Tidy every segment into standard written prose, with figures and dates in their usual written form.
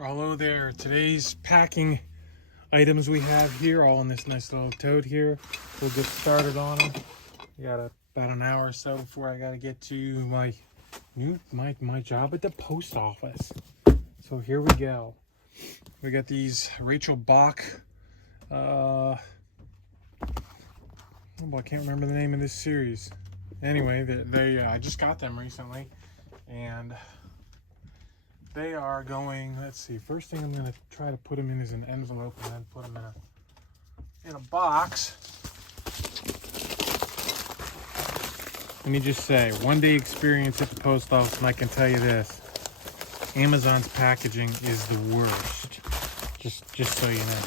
Hello there. Today's packing items we have here, all in this nice little tote here. We'll get started on them. We got about an hour or so before I got to get to my job at the post office. So here we go. We got these Rachel Bach. I can't remember the name of this series. Anyway, I just got them recently, and they are going, let's see, first thing I'm going to try to put them in is an envelope and then put them in a box. Let me just say, one-day experience at the post office, and I can tell you this, Amazon's packaging is the worst. Just so you know.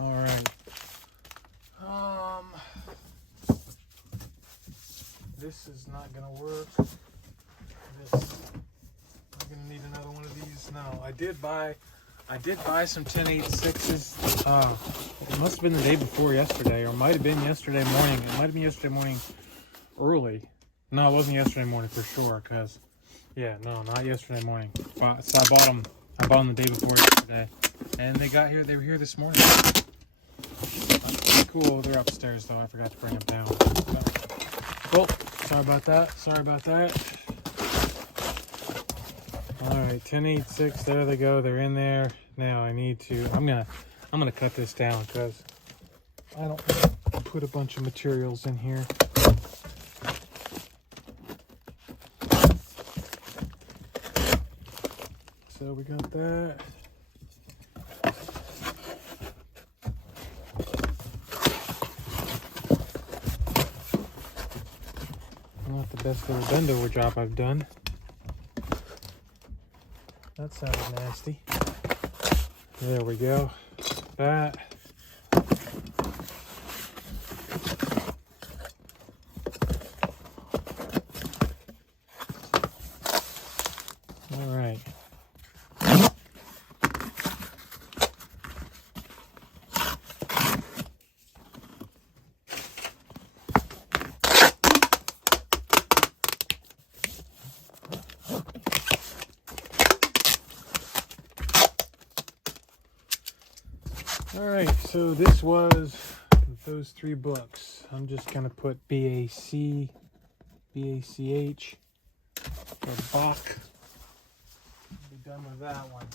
All right. This is not gonna work. I'm gonna need another one of these. No, I did buy some 1086s. It must have been the day before yesterday, or might have been yesterday morning. It might have been yesterday morning early. No, it wasn't yesterday morning for sure, because not yesterday morning. So I bought them the day before yesterday, and they were here this morning. That's cool. They're upstairs though. I forgot to bring them down. Cool. Sorry about that. All right, 1086. There they go. They're in there. Now I need to. I'm gonna cut this down because I don't put a bunch of materials in here. So we got that. Not the best little bend over job I've done. That sounded nasty. There we go. That. All right. All right, so this was those 3 books. I'm just gonna put BAC, BACH, or Bach. Be done with that one.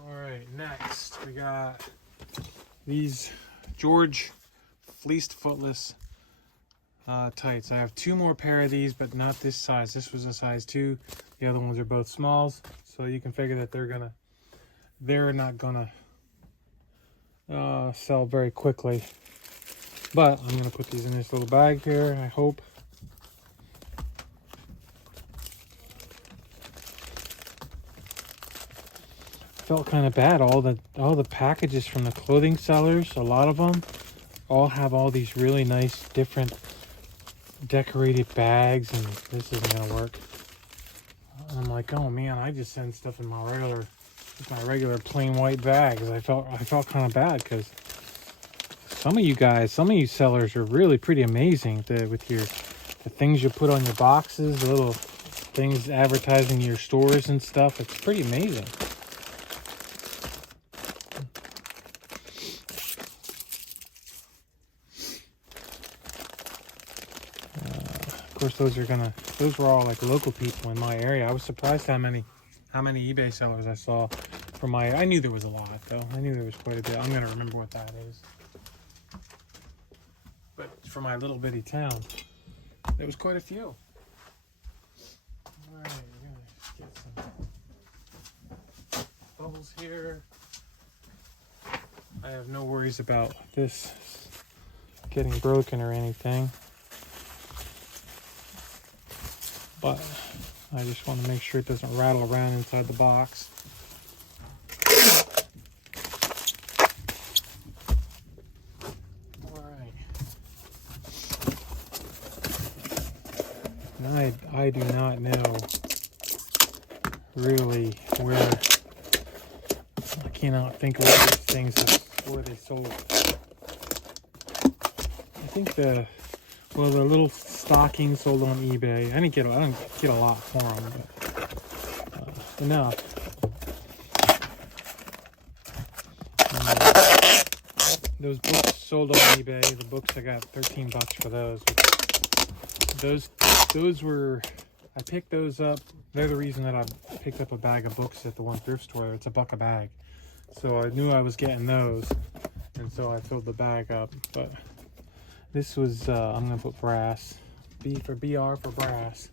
All right, next we got these George Fleeced Footless tights. I have 2 more pair of these, but not this size. This was a size 2. The other ones are both smalls, so you can figure that they're not gonna sell very quickly. But I'm gonna put these in this little bag here, I hope. Felt kind of bad. All the packages from the clothing sellers, a lot of them all have all these really nice different decorated bags, and this isn't gonna work. I'm like, oh man, I just send stuff in my regular plain white bags. I felt kind of bad because some of you sellers are really pretty amazing with the things you put on your boxes, the little things advertising your stores and stuff. It's pretty amazing. Of course, those were all like local people in my area. I was surprised how many eBay sellers I saw from I knew there was a lot though. I knew there was quite a bit. I'm gonna remember what that is. But for my little bitty town, there was quite a few. All right, we're gonna get some bubbles here. I have no worries about this getting broken or anything. But I just want to make sure it doesn't rattle around inside the box. All right. And I do not know really where cannot think of what these things where they sold. I think the little stockings sold on eBay. I don't get a lot for them, but enough. Those books sold on eBay. The books, I got 13 bucks for those. Those were, I picked those up. They're the reason that I picked up a bag of books at the one thrift store. It's $1 a bag. So I knew I was getting those. And so I filled the bag up. But this was, I'm going to put brass. B for BR for brass.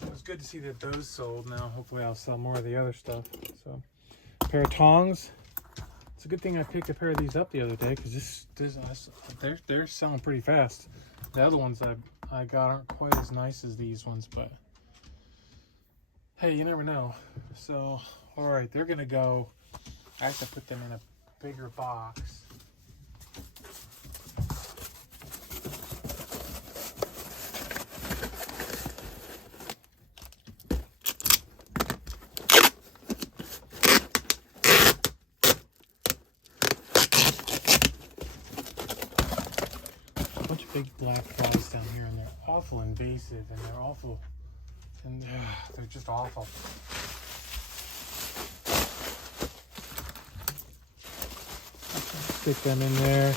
It was good to see that those sold. Now hopefully I'll sell more of the other stuff. So, a pair of tongs. It's a good thing I picked a pair of these up the other day, because they're selling pretty fast. The other ones I got aren't quite as nice as these ones, but hey, you never know. So, all right, they're gonna go. I have to put them in a bigger box. Big black frogs down here, and they're awful invasive, and they're awful, and they're just awful. Stick them in there.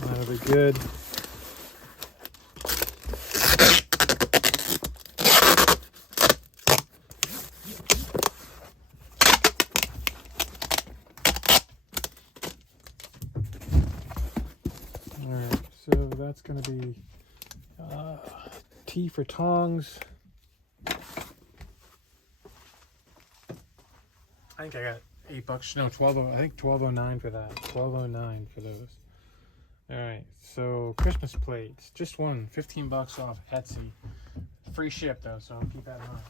That'll be good. So that's going to be T for tongs. I think I got $8. No, 12. I think $12.09 for that. $12.09 for those. All right. So Christmas plates, just one, 15 bucks off Etsy. Free ship though, so keep that in mind.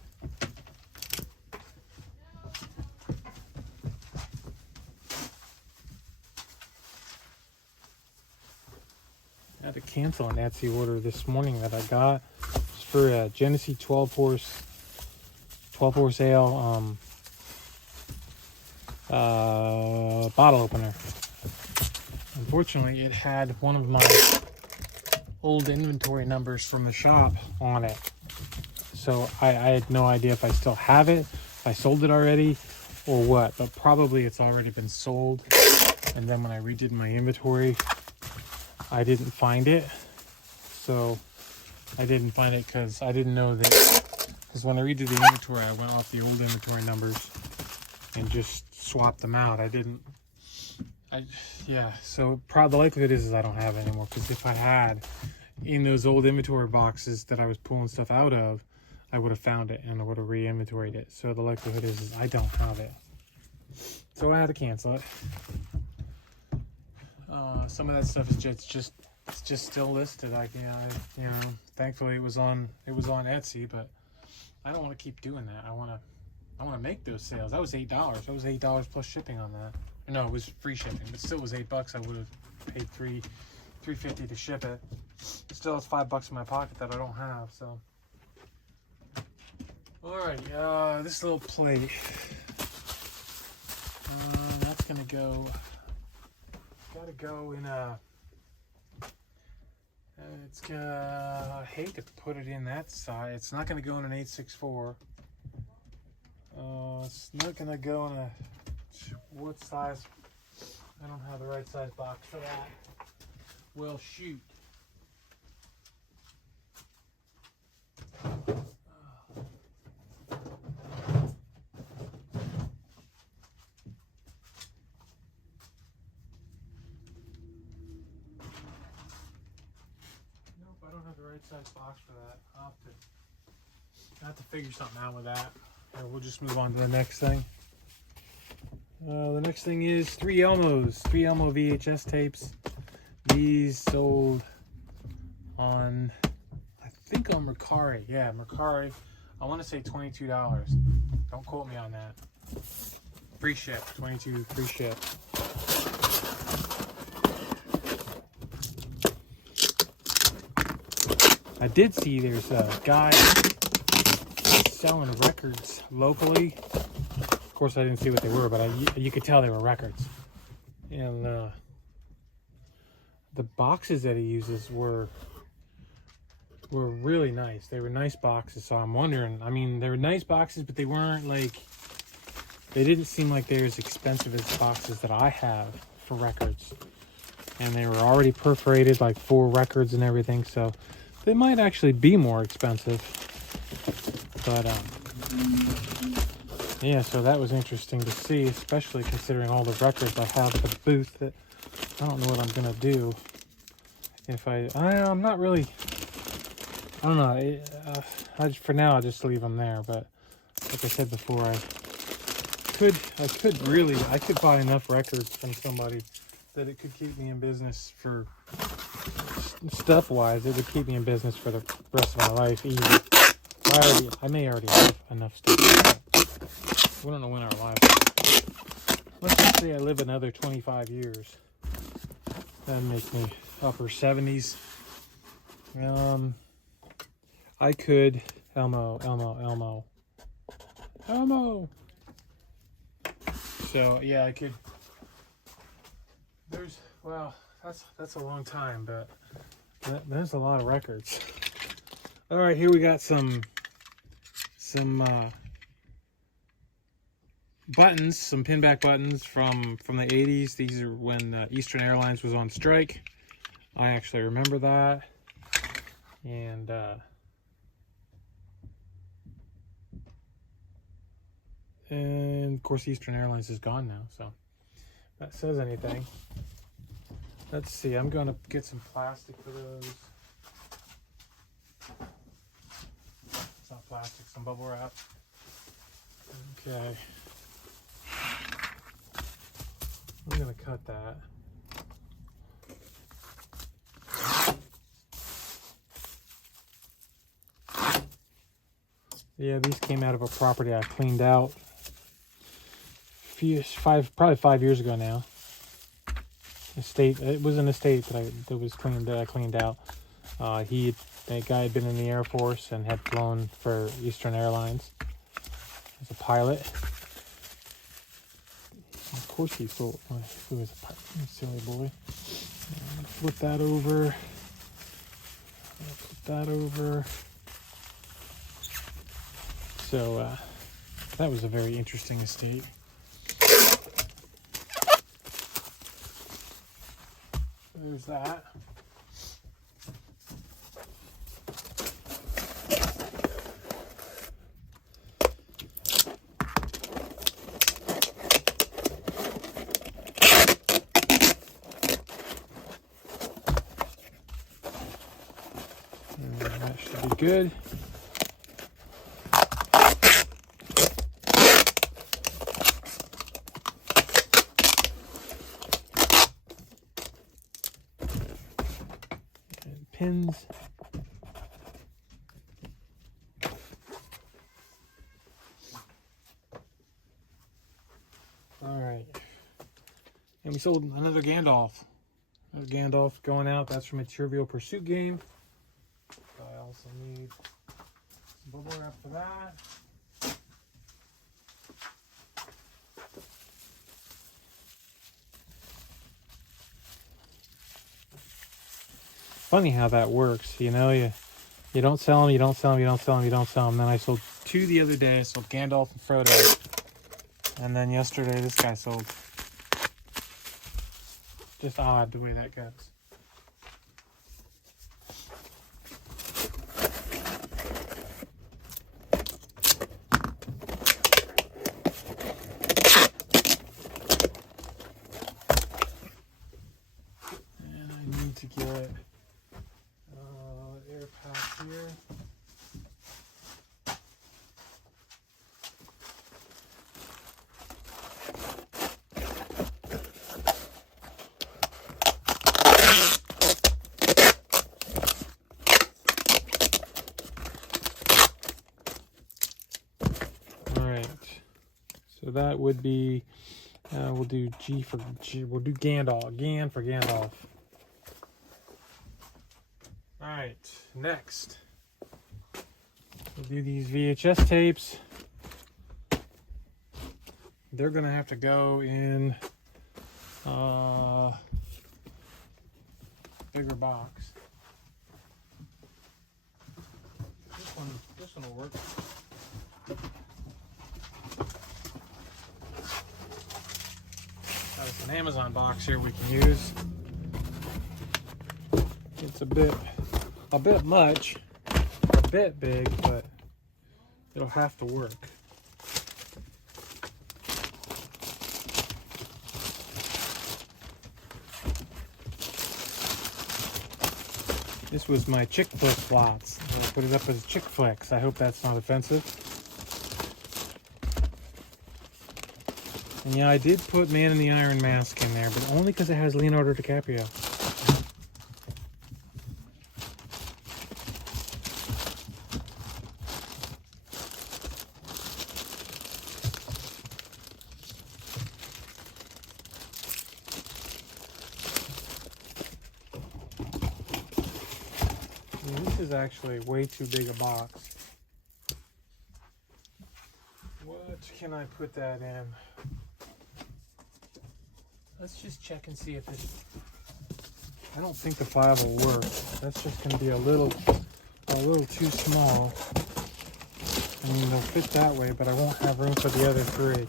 I had to cancel an Etsy order this morning that I got. It's for a Genesee 12 horse ale bottle opener. Unfortunately, it had one of my old inventory numbers from the shop on it. So I had no idea if I still have it, if I sold it already, or what. But probably it's already been sold. And then when I redid my inventory, I didn't find it. So I didn't find it because I didn't know that. Because when I redid the inventory, I went off the old inventory numbers and just swapped them out. So the likelihood is I don't have it anymore, because if I had in those old inventory boxes that I was pulling stuff out of, I would have found it and I would have re-inventoried it. So the likelihood is I don't have it. So I had to cancel it. Some of that stuff is just still listed. Thankfully it was on Etsy, but I don't want to keep doing that. I want to make those sales. That was $8. That was $8 plus shipping on that. No, it was free shipping, but still was $8. I would have paid $3.50 to ship it. Still, it's $5 in my pocket that I don't have. So, all right, this little plate. That's gonna go. Gotta go in a. I hate to put it in that size. It's not gonna go in an 864. It's not gonna go in a. What size? I don't have the right size box for that. Well, shoot. I don't have the right size box for that. I'll have to figure something out with that. Or we'll just move on to the next thing. The next thing is 3 Elmo VHS tapes. These sold on, I think on Mercari. Yeah, Mercari. I want to say $22. Don't quote me on that. Free ship. $22 free ship. I did see there's a guy selling records locally Of course, I didn't see what they were, but you could tell they were records. And the boxes that he uses were really nice. They were nice boxes. So I'm wondering, I mean, they were nice boxes, but they weren't like, they didn't seem like they're as expensive as boxes that I have for records. And they were already perforated, like 4 records and everything. So they might actually be more expensive. But yeah, so that was interesting to see, especially considering all the records I have at the booth that I don't know what I'm gonna do. If I'm not really, I don't know. For now, I'll just leave them there. But like I said before, I could buy enough records from somebody that it could keep me in business for stuff-wise. It would keep me in business for the rest of my life, easy. I may already have enough stuff. We don't know when our lives are. Let's just say I live another 25 years. That'd make me upper 70s. I could Elmo. So yeah, I could. Well, that's a long time, but there's a lot of records. All right, here we got some buttons, some pinback buttons from the 80s. These are when Eastern Airlines was on strike. I actually remember that. And of course Eastern Airlines is gone now, so if that says anything. Let's see, I'm gonna get some plastic for those. It's not plastic, some bubble wrap. Okay. I'm gonna cut that. Yeah, these came out of a property I cleaned out probably 5 years ago now. It was an estate that I cleaned out. That guy had been in the Air Force and had flown for Eastern Airlines as a pilot. Of course he thought he was a pilot, silly boy. Flip that over. Flip that over. So that was a very interesting estate. There's that. And that should be good. Pins. All right, and we sold another Gandalf. Another Gandalf going out. That's from a Trivial Pursuit game. I also need some bubble wrap for that. Funny how that works, you know. You don't sell them, you don't sell them, you don't sell them, you don't sell them. Then I sold 2 the other day. I sold Gandalf and Frodo, and then yesterday this guy sold. Just odd the way that goes. And I need to get air pack here. All right, so that would be we'll do G for G. We'll do Gandalf. Gan for Gandalf. All right, next we'll do these VHS tapes. they're gonna have to go in bigger box. This one will work. Got an Amazon box here we can use. It's a bit much, a bit big, but it'll have to work. This was my chick flick flots. I put it up as chick flicks. I hope that's not offensive. And yeah, I did put Man in the Iron Mask in there, but only because it has Leonardo DiCaprio. This is actually way too big a box. What can I put that in? Let's just check and see if this... I don't think the 5 will work. That's just going to be a little too small. I mean, they'll fit that way, but I won't have room for the other 3.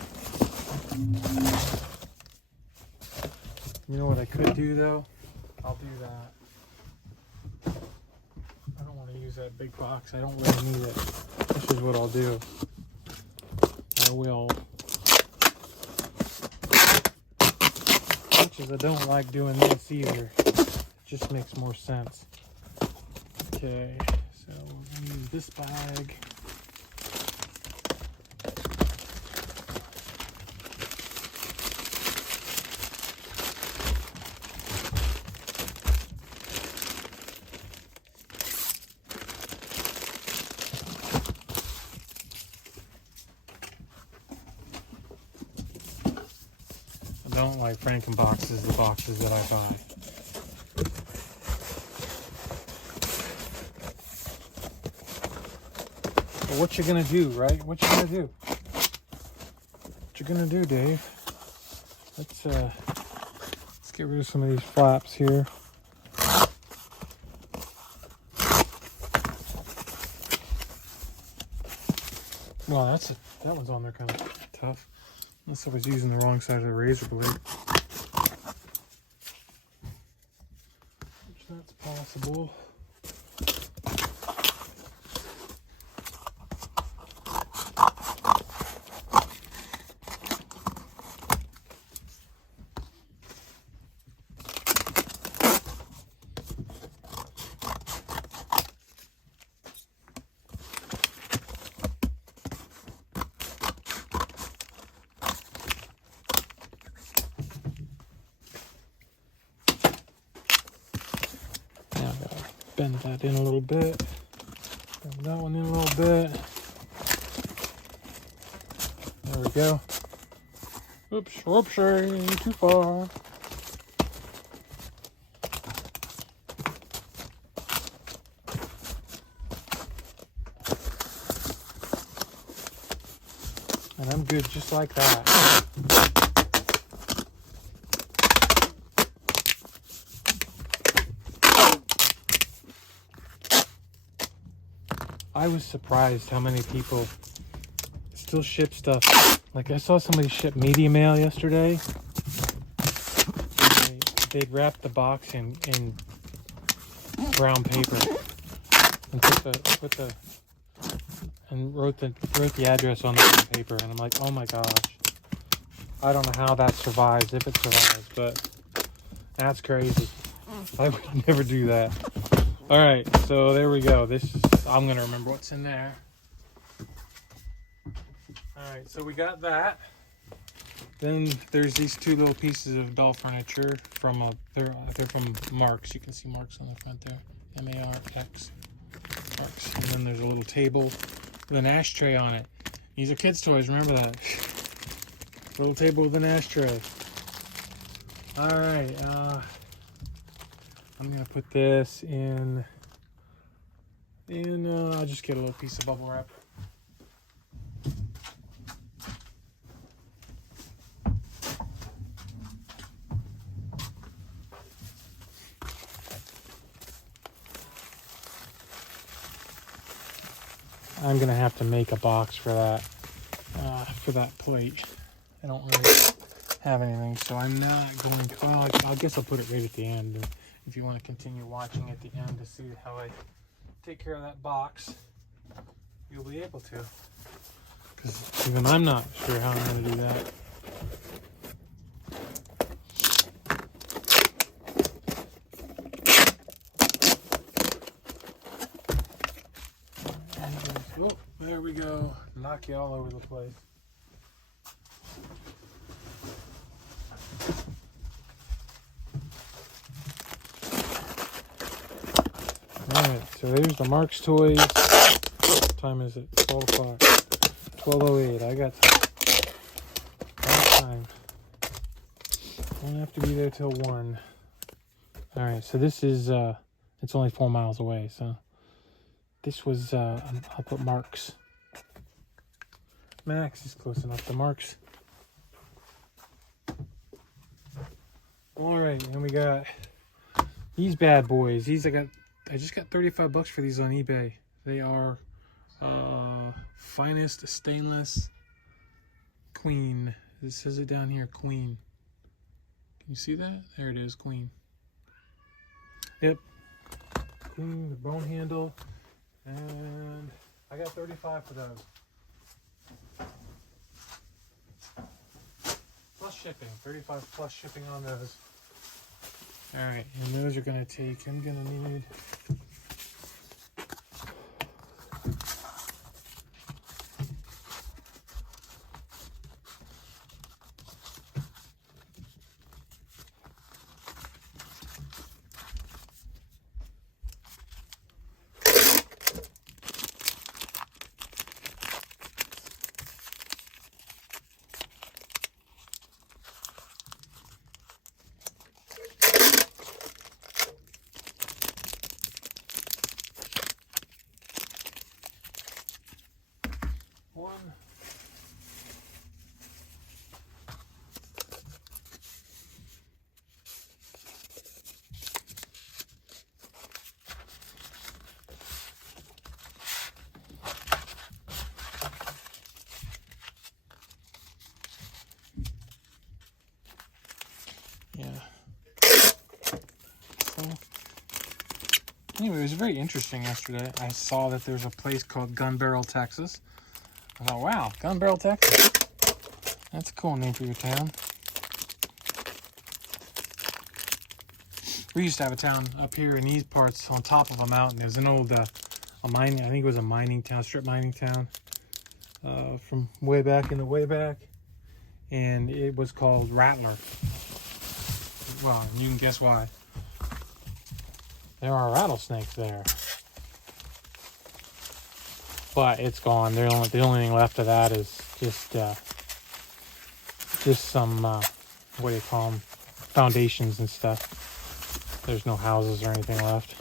You know what I could do, though? I'll do that. I don't want to use that big box. I don't really need it. This is what I'll do. I will... As I don't like doing this either. It just makes more sense. Okay, so we're gonna use this bag. I don't like Franken boxes, the boxes that I buy. But what you gonna do, right? What you gonna do? What you gonna do, Dave? Let's get rid of some of these flaps here. Well, that one's on there kind of tough. Unless I was using the wrong side of the razor blade. Which that's possible. Bend that in a little bit. Bend that one in a little bit. There we go. Oops, whoopsie, too far. And I'm good just like that. I was surprised how many people still ship stuff. Like I saw somebody ship media mail yesterday. They'd wrap the box in brown paper and and wrote the address on the brown paper. And I'm like, oh my gosh, I don't know how that survives, if it survives, but that's crazy. I would never do that. All right, so there we go. I'm gonna remember what's in there. All right, so we got that. Then there's these 2 little pieces of doll furniture from they're from Marks. You can see Marks on the front there, M-A-R-X, Marks. And then there's a little table with an ashtray on it. These are kids' toys. Remember that. Little table with an ashtray. All right. I'm gonna put this in. I'll just get a little piece of bubble wrap. I'm gonna have to make a box for that plate. I don't really have anything, so I'm not going to. Well, I guess I'll put it right at the end. And if you want to continue watching at the end to see how I take care of that box, you'll be able to. Because even I'm not sure how I'm going to do that. Oh, there we go. Knock you all over the place. Alright, so there's the Mark's Toys. What time is it? 12 o'clock. 12:08. I got time. Won't have to be there till 1. Alright, so this is, it's only 4 miles away, so this was, I'll put Mark's. Max is close enough to Mark's. Alright, and we got these bad boys. These I just got $35 for these on eBay. They are finest stainless queen. It says it down here, queen. Can you see that? There it is, queen. Yep. Queen, the bone handle. And I got 35 for those. Plus shipping. 35 plus shipping on those. Alright, and those are going to take, I'm going to need one. Yeah. So, anyway, it was very interesting yesterday. I saw that there's a place called Gun Barrel, Texas. I thought, wow, Gun Barrel, Texas. That's a cool name for your town. We used to have a town up here in these parts on top of a mountain. There's an old, a mining, I think it was a mining town, strip mining town, from way back in the way back. And it was called Rattler. Well, you can guess why. There are rattlesnakes there. But it's gone. The only thing left of that is just some, what do you call them, foundations and stuff. There's no houses or anything left.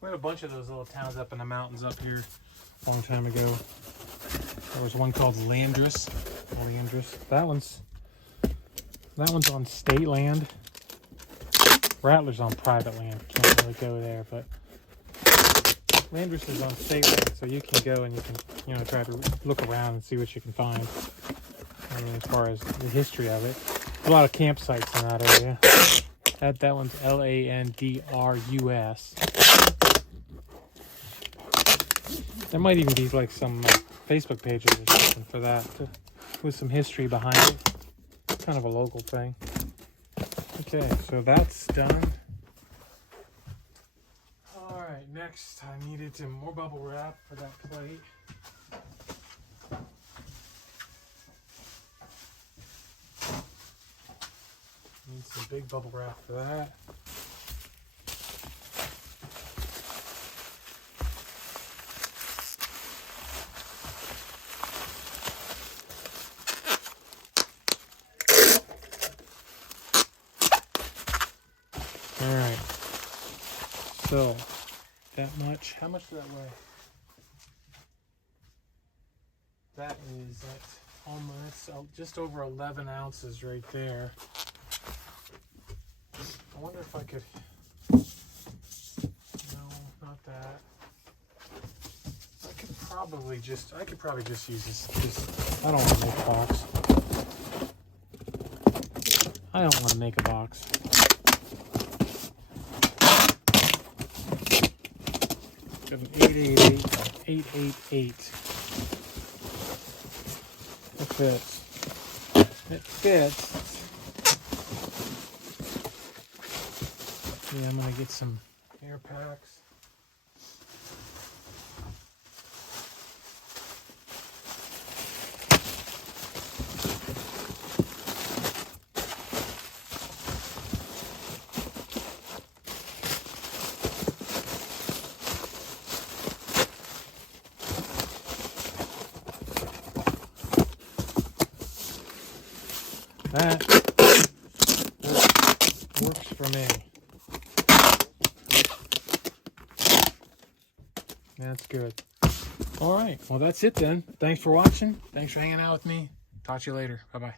We had a bunch of those little towns up in the mountains up here a long time ago. There was one called Landris. That one's on state land. Rattler's on private land. Can't really go there, but Landris is on state land, so you can go and you can, try to look around and see what you can find. I mean, as far as the history of it, a lot of campsites in that area. That one's Landrus. There might even be like some Facebook pages or something for that, with some history behind it. Kind of a local thing. Okay, so that's done. Alright, next I needed some more bubble wrap for that plate. Need some big bubble wrap for that. Alright, so that much. How much does that weigh? That is almost just over 11 ounces right there. I wonder if I could. No, not that. I could probably just use this. I don't want to make a box. I don't want to make a box. Got an 888. It fits. It fits. Yeah, I'm gonna get some air packs. That works for me. That's good. All right. Well, that's it then. Thanks for watching. Thanks for hanging out with me. Talk to you later. Bye-bye.